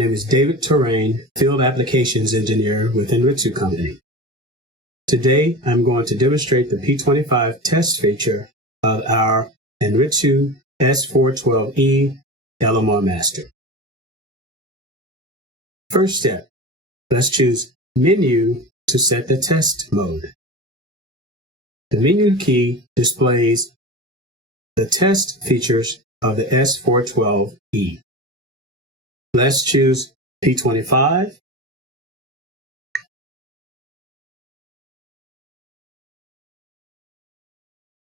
name is David Terrain, Field Applications Engineer with Enritsu Company. Today, I'm going to demonstrate the P25 test feature of our Enritsu S412E LMR Master. First step, let's choose Menu to set the test mode. The menu key displays the test features of the S412E. Let's choose P25.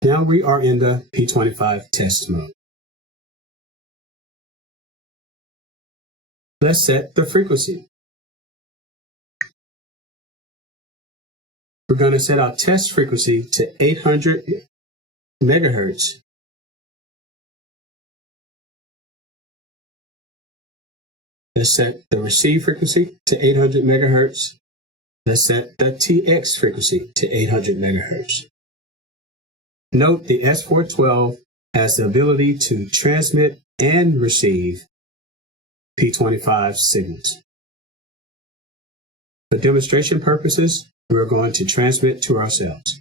Now we are in the P25 test mode. Let's set the frequency. We're going to set our test frequency to 800 megahertz. Let's set the receive frequency to 800 megahertz. Let's set the TX frequency to 800 megahertz. Note the S412 has the ability to transmit and receive P25 signals. For demonstration purposes, we're going to transmit to ourselves.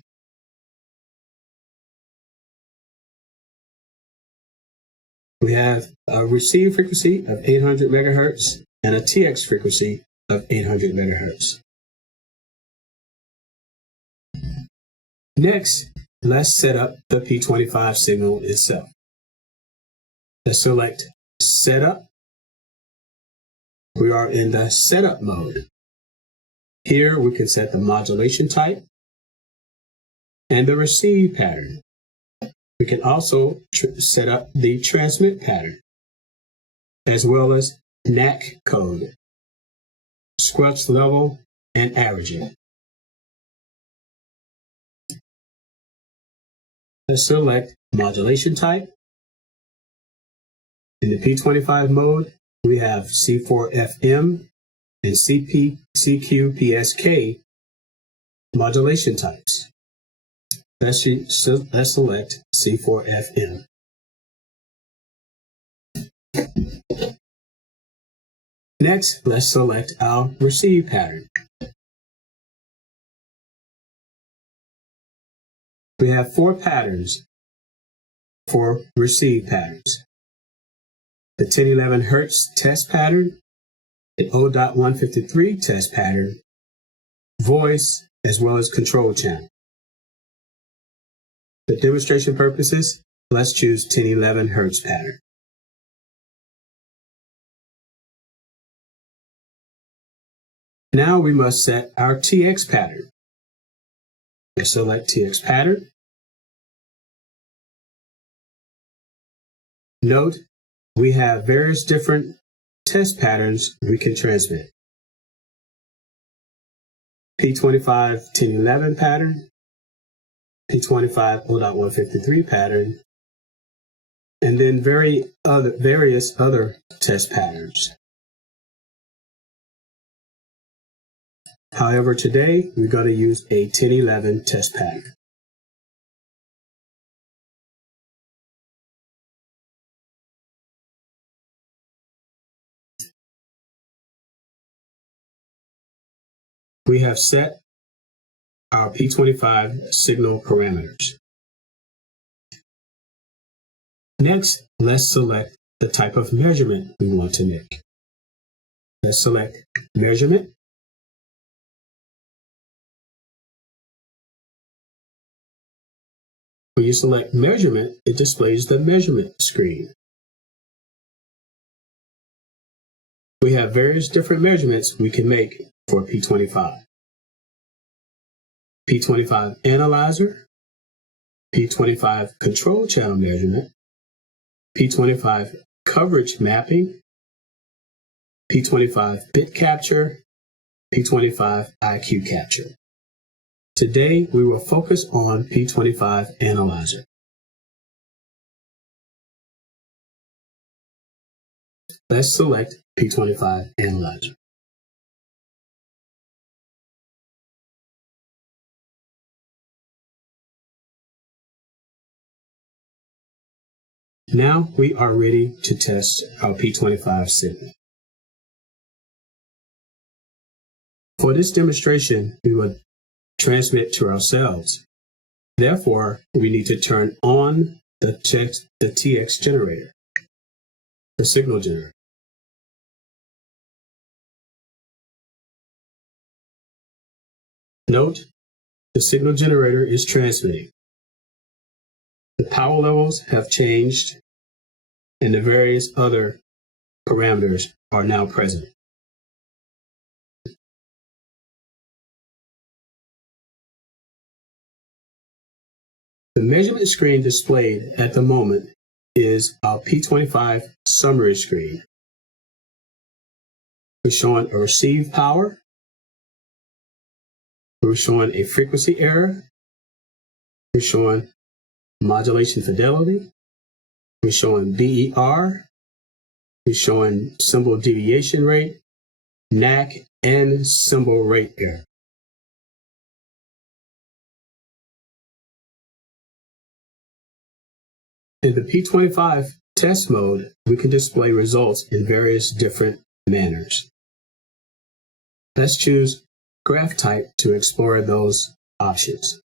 We have a receive frequency of 800 megahertz and a TX frequency of 800 megahertz. Next, let's set up the P25 signal itself. Let's select Setup. We are in the Setup mode. Here we can set the modulation type and the receive pattern. We can also set up the transmit pattern, as well as NAC code, squelch level, and averaging. Let's select modulation type. In the P25 mode, we have C4FM and CQPSK modulation types. Let's select C4FM. Next, let's select our receive pattern. We have 4 patterns for receive patterns. The 1011 Hz test pattern, the O.153 test pattern, voice, as well as control channel. For demonstration purposes, let's choose 1011 Hz pattern. Now we must set our TX pattern. Let's select TX pattern. Note, we have various different test patterns we can transmit. P25 1011 pattern, P25 O.153 pattern, and then various other test patterns. However, today we're going to use a 1011 test pattern. We have set our P25 signal parameters. Next, let's select the type of measurement we want to make. Let's select Measurement. When you select Measurement, it displays the measurement screen. We have various different measurements we can make for P25. P25 Analyzer, P25 Control Channel Measurement, P25 Coverage Mapping, P25 Bit Capture, P25 IQ Capture. Today, we will focus on P25 Analyzer. Let's select P25 Analyzer. Now we are ready to test our P25 signal. For this demonstration, we will transmit to ourselves. Therefore, we need to turn on the TX generator, the signal generator. Note, the signal generator is transmitting. The power levels have changed, and the various other parameters are now present. The measurement screen displayed at the moment is our P25 Summary Screen. We're showing a received power. We're showing a frequency error. We're showing modulation fidelity. We're showing BER. We're showing symbol deviation rate, NAC, and symbol rate error. In the P25 test mode, we can display results in various different manners. Let's choose graph type to explore those options.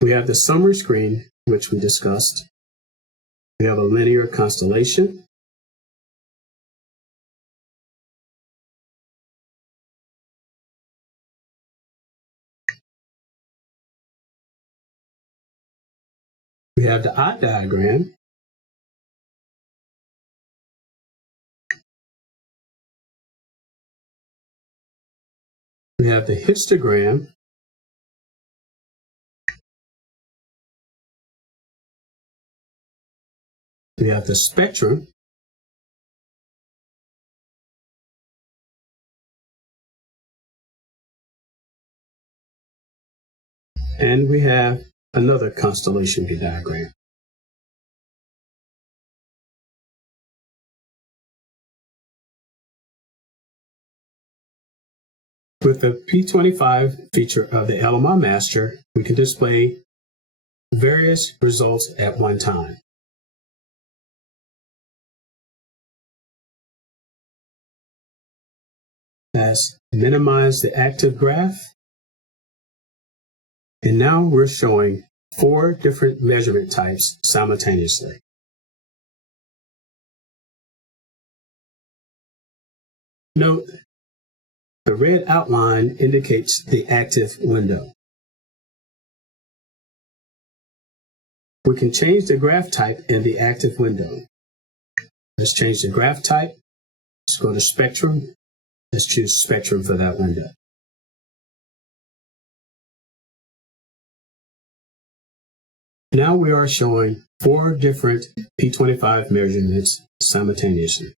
We have the summary screen, which we discussed. We have a linear constellation. We have the eye diagram. We have the histogram. We have the spectrum. And we have another constellation diagram. With the P25 feature of the LMR Master, we can display various results at one time. Let's minimize the active graph. And now we're showing 4 different measurement types simultaneously. Note, the red outline indicates the active window. We can change the graph type in the active window. Let's change the graph type. Let's go to spectrum. Let's choose spectrum for that window. Now we are showing 4 different P25 measurements simultaneously.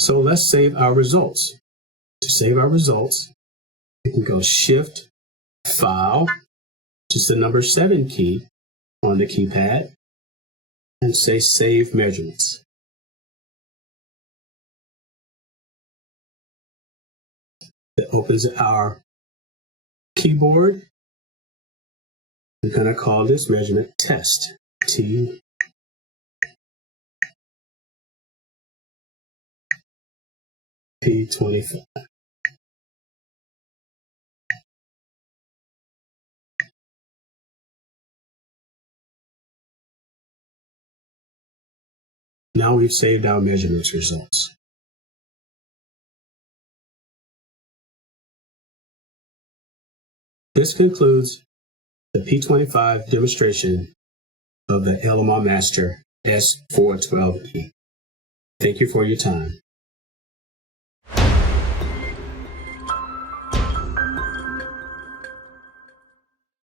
So let's save our results. To save our results, we can go Shift, File, just the number 7 key on the keypad, and say Save Measurements. It opens our keyboard. We're going to call this measurement Test, T. P25. Now we've saved our measurements results. This concludes the P25 demonstration of the LMR Master S412E. Thank you for your time.